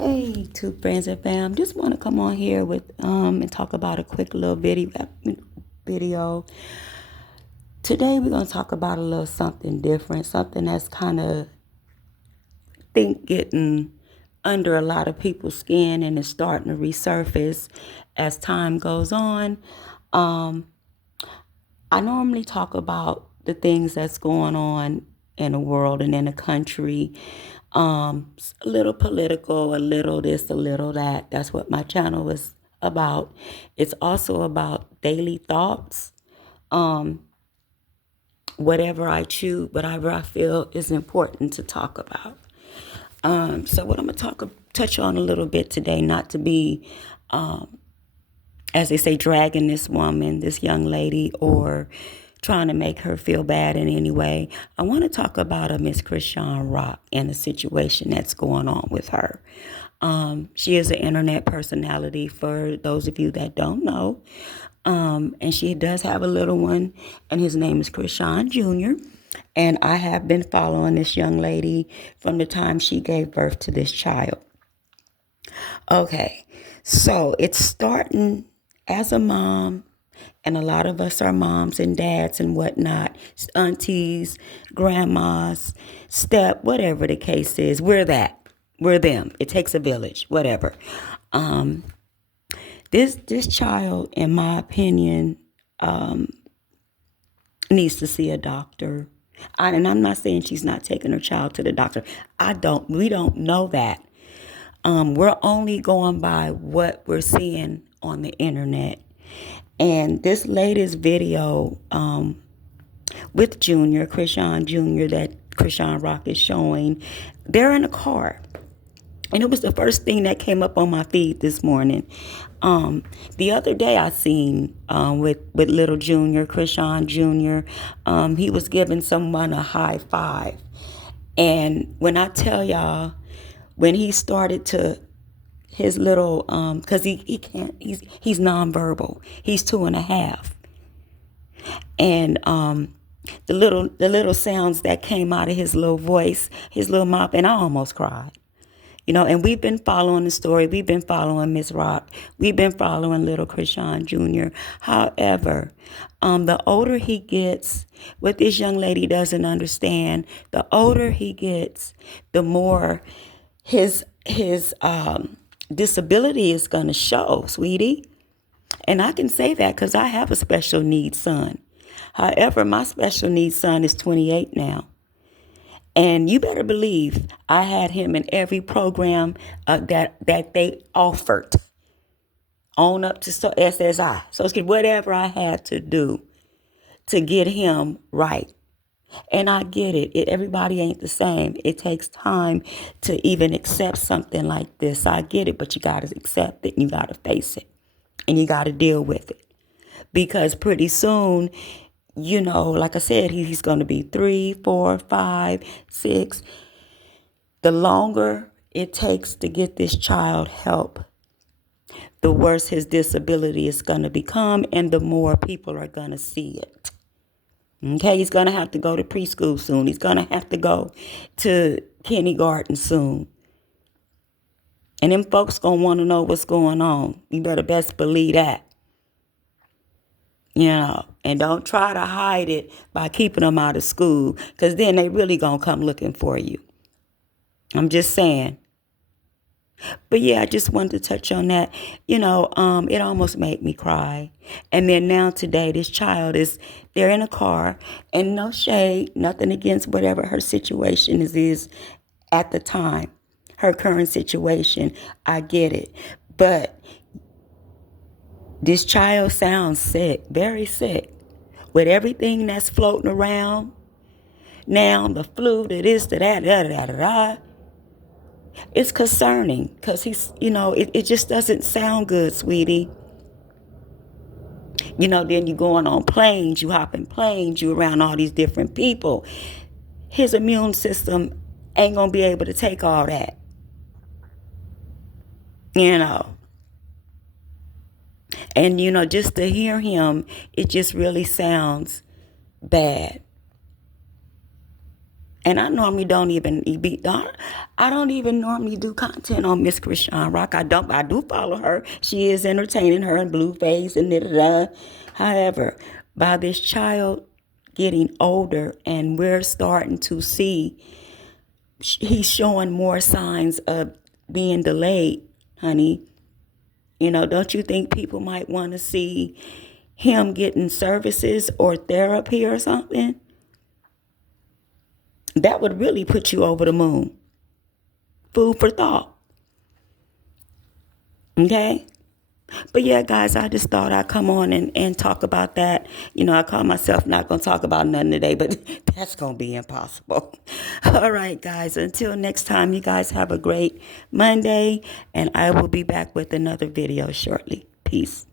Hey, two friends and fam. Just want to come on here with and talk about a quick little video. Today we're gonna talk about a little something different, something that's kind of getting under a lot of people's skin and is starting to resurface as time goes on. Um, I normally talk about the things that's going on in the world and in the country. A little political, a little this, a little that. That's what my channel is about. It's also about daily thoughts, whatever I choose, whatever I feel is important to talk about. So what I'm gonna touch on a little bit today, not to be, as they say, dragging this woman, this young lady, or trying to make her feel bad in any way. I want to talk about a Miss Chrisean Rock and the situation that's going on with her. She is an internet personality for those of you that don't know. And she does have a little one, and his name is Chrisean Jr. And I have been following this young lady from the time she gave birth to this child. Okay, so it's starting as a mom, and a lot of us are moms and dads and whatnot, aunties, grandmas, whatever the case is. We're that. We're them. It takes a village, whatever. Um, this child, in my opinion, needs to see a doctor. And I'm not saying she's not taking her child to the doctor. We don't know that. We're only going by what we're seeing on the internet. And this latest video with Chrisean Jr., that Chrisean Rock is showing, they're in a car. And it was the first thing that came up on my feed this morning. The other day I seen with little Junior, Chrisean Jr., he was giving someone a high five. And when I tell y'all, when he started to his little because he can't he's nonverbal. He's 2.5. And the little sounds that came out of his little voice, his little mouth, and I almost cried. And we've been following the story. We've been following Miss Rock. We've been following little Chrisean Jr. However, the older he gets, what this young lady doesn't understand, the older he gets, the more his disability is going to show, sweetie. And I can say that because I have a special needs son. However, my special needs son is 28 now. And you better believe I had him in every program that they offered on up to SSI. So it's whatever I had to do to get him right. And I get it. Everybody ain't the same. It takes time to even accept something like this. I get it, but you got to accept it and you got to face it and you got to deal with it. Because pretty soon, like I said, he's going to be 3, 4, 5, 6. The longer it takes to get this child help, the worse his disability is going to become and the more people are going to see it. Okay, he's going to have to go to preschool soon. He's going to have to go to kindergarten soon. And them folks going to want to know what's going on. You better best believe that. And don't try to hide it by keeping them out of school, because then they really going to come looking for you. I'm just saying. But yeah, I just wanted to touch on that. It almost made me cry. And then now today, this child they're in a car, and no shade, nothing against whatever her situation is at the time, her current situation. I get it. But this child sounds sick, very sick, with everything that's floating around now, the flu, the this, the that, da, da, da, da. It's concerning because it just doesn't sound good, sweetie. Then you going on planes, you hopping planes, you around all these different people. His immune system ain't going to be able to take all that. And, just to hear him, it just really sounds bad. And I normally don't even be. I don't even normally do content on Miss Christian Rock. I don't. I do follow her. She is entertaining, her and Blueface and da da da. However, by this child getting older, and we're starting to see he's showing more signs of being delayed, honey. You know, don't you think people might want to see him getting services or therapy or something? That would really put you over the moon. Food for thought. Okay? But yeah, guys, I just thought I'd come on and talk about that. You know, I call myself not going to talk about nothing today, but that's going to be impossible. All right, guys, until next time, you guys have a great Monday, and I will be back with another video shortly. Peace.